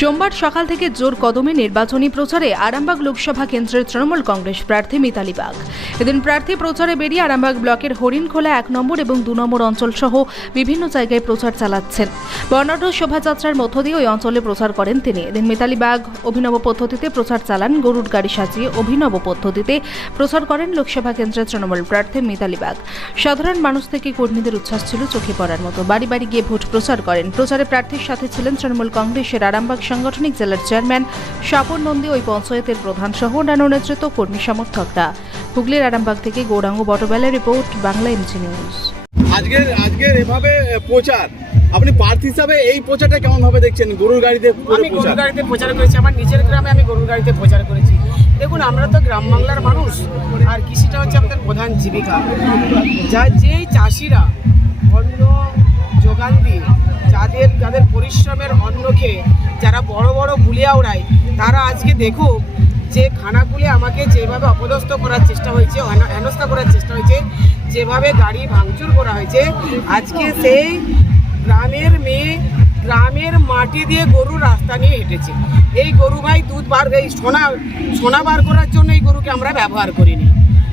সোমবার সকাল থেকে জোর কদমে নির্বাচনী প্রচারে আরামবাগ লোকসভা কেন্দ্রের তৃণমূল কংগ্রেস প্রার্থী মিতালি বাগ। এদিন প্রার্থী প্রচারে বেরিয়ে আরামবাগ ব্লকের হরিণখোলা এক নম্বর এবং দু নম্বর অঞ্চল সহ বিভিন্ন জায়গায় প্রচার চালাচ্ছেন। বর্ণাঢ্য শোভাযাত্রার মধ্য দিয়ে ওই অঞ্চলে প্রচার করেন তিনি। এদিন মিতালি বাগ অভিনব পদ্ধতিতে প্রচার চালান, গরুর গাড়ি সাজিয়ে অভিনব পদ্ধতিতে প্রচার করেন লোকসভা কেন্দ্রের তৃণমূল প্রার্থী মিতালি বাগ। সাধারণ মানুষ থেকে কর্মীদের উচ্ছ্বাস ছিল চোখে পড়ার মতো। বাড়ি বাড়ি গিয়ে ভোট প্রচার করেন। প্রচারে প্রার্থীর সাথে ছিলেন তৃণমূল কংগ্রেসের আরামবাগ সাংগঠনিক জেলার চেয়ারম্যান স্বপন নন্দী ওই পঞ্চায়েতের প্রধান সহ অন্যান্য নেতৃত্ব কর্মী সমর্থকরা। হুগলির আরামবাগ থেকে গৌরাঙ্গ বটবেলার রিপোর্ট বাংলা এমজি নিউজ। আজকের আজকের এভাবে প্রচার আপনি প্রার্থী হিসাবে এই প্রচারটা কেমন ভাবে দেখছেন? গরুর গাড়িতে আমি গরুর গাড়িতে প্রচার করেছি আমার নিজের গ্রামে আমি গরুর গাড়িতে প্রচার করেছি। দেখুন আমরা তো গ্রাম বাংলার মানুষ আর কৃষিটা হচ্ছে আমাদের প্রধান জীবিকা। যা যেই চাষিরা দিয়ে যাদের যাদের পরিশ্রমের অন্নকে যারা বড় বড় গুলিয়া ওড়ায় তারা আজকে দেখুক যে খানাগুলি আমাকে যেভাবে অপদস্থ করার চেষ্টা হয়েছে হেন- হেনস্থা করার চেষ্টা হয়েছে, যেভাবে গাড়ি ভাঙচুর করা হয়েছে, আজকে সেই গ্রামের মেয়ে গ্রামের মাটি দিয়ে গরু রাস্তা নিয়ে হেঁটেছে। এই গরু ভাই দুধ বার এই সোনা সোনা বার করার জন্য এই গরুকে আমরা ব্যবহার করিনি।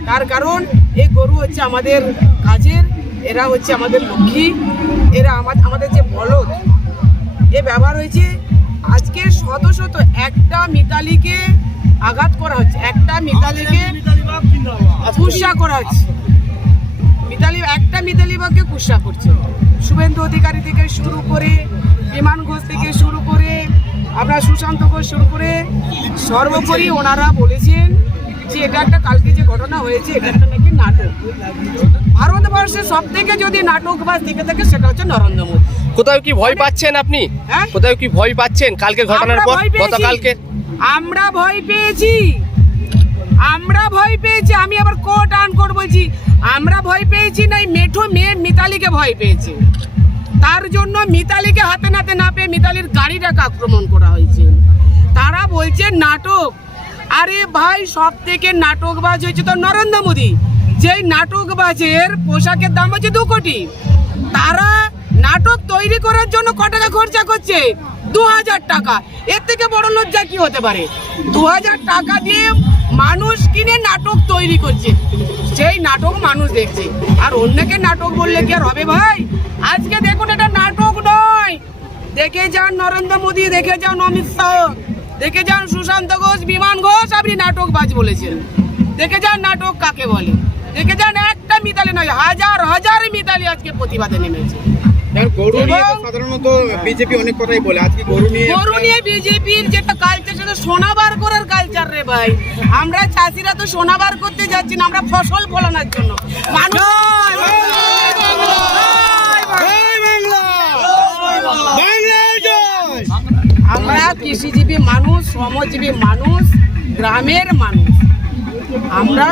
তার কারণ এই গরু হচ্ছে আমাদের কাজের, এরা হচ্ছে আমাদের লক্ষ্মী। এরা আমা- আমাদের যে বলদ এ ব্যবহার হয়েছে আজকে শত শত একটা মিতালিকে আঘাত করা হচ্ছে একটা মিতালিকে কুৎসা করা হচ্ছে। মিতালি একটা মিতালি বাগকে কুৎসা করছে। শুভেন্দু অধিকারী থেকে শুরু করে বিমান ঘোষ থেকে শুরু করে আমরা সুশান্ত ঘোষ শুরু করে সর্বোপরি ওনারা বলেছেন যে এটা একটা কালকে যে ঘটনা হয়েছে এটা একটা নাকি নাটক। সব থেকে যদি নাটকবাজ থেকে থাকে সেটা হচ্ছে নরেন্দ্র মোদী। কোথাও কি ভয় পাচ্ছেন আপনি? হ্যাঁ? কোথাও কি ভয় পাচ্ছেন কালকে ঘটনার পর। গতকালকে? আমরা ভয় পেয়েছি। আমরা ভয় পেয়েছি। আমি আবার কোট আন কোট বলছি আমরা ভয় পেয়েছি না মেঠো মেয়ে মিতালিকে ভয় পেয়েছে। তার জন্য মিতালিকে হাতে নাতে না পেয়ে মিতালির গাড়িটাকে আক্রমণ করা হয়েছে। তারা বলছে নাটক। আরে ভাই সব থেকে নাটকবাজ হয়েছে তো নরেন্দ্র মোদী। যেই নাটকবাজের পোশাকের দাম হচ্ছে দু কোটি, তারা নাটক তৈরি করার জন্য ক টাকা খরচা করছে? দু হাজার টাকা। এর থেকে বড় লজ্জা কি হতে পারে? দু হাজার টাকা দিয়ে মানুষ কিনে নাটক তৈরি করছে। সেই নাটক মানুষ দেখছে। আর অন্যকে নাটক বললে কি আর হবে ভাই? আজকে দেখুন এটা নাটক নয়। দেখে যান নরেন্দ্র মোদী, দেখে যান অমিত শাহ, দেখে যান সুশান্ত ঘোষ, বিমান ঘোষ, আপনি নাটকবাজ বলেছেন। দেখে যান নাটক কাকে বলে। মিতালি নয় হাজার হাজার মিতালি আজকে প্রতিবাদে নেমেছে। কারণ গরু নিয়ে তো এবং- সাধারণত বিজেপি অনেক কথাই বলে আজকে গরু নিয়ে গরু নিয়ে বিজেপির যেটা কালচার সেটা সোনা করার কালচার রে ভাই। আমরা চাষিরা তো সোনা বার করতে যাচ্ছি না আমরা ফসল ফলানোর জন্য। মানুষ আমরা কৃষিজীবী মানুষ শ্রমজীবী মানুষ গ্রামের মানুষ। আমরা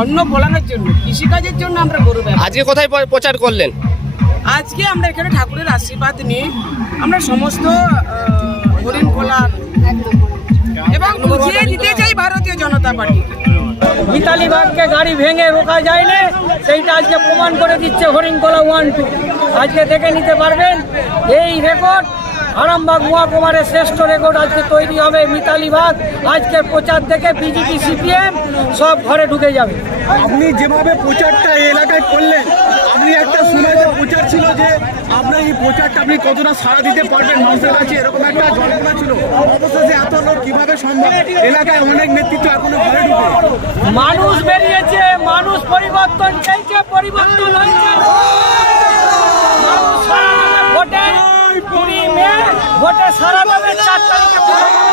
অন্ন ফলানোর জন্য কৃষিকাজের জন্য আমরা গরু ব্যবহার আজকে কোথায় প্রচার করলেন? আজকে আমরা এখানে ঠাকুরের আশীর্বাদ নিয়ে আমরা সমস্ত হরিণ খোলার এবং বুঝিয়ে দিতে চাই ভারতীয় জনতা পার্টি। মিতালি বাগকে গাড়ি ভেঙে রোকা যায় না সেইটা আজকে প্রমাণ করে দিচ্ছে হরিণকলা ওয়ান টু। আজকে দেখে নিতে পারবেন এই রেকর্ড আরামবাগ মহাকুমারের শ্রেষ্ঠ রেকর্ড আজকে তৈরি হবে মিতালি বাগ। আজকের প্রচার থেকে বিজেপি সিপিএম সব ঘরে ঢুকে যাবে। আপনি যেভাবে প্রচারটা এই এলাকায় করলেন আপনি একটা শুনে যে প্রচার ছিল যে আপনার এই প্রচারটা আপনি কতটা সাড়া দিতে পারবেন মানুষের কাছে এরকম একটা জল্পনা ছিল। অবশেষে এত লোক কীভাবে সম্ভব? এলাকায় অনেক নেতৃত্ব এখনও ঘরে ঢুকে মানুষ বেরিয়েছে মানুষ পরিবর্তন চাইছে পরিবর্তন হয়েছে। ভোটে কুড়ি মে ভোটে সারা দেবে চার তারিখে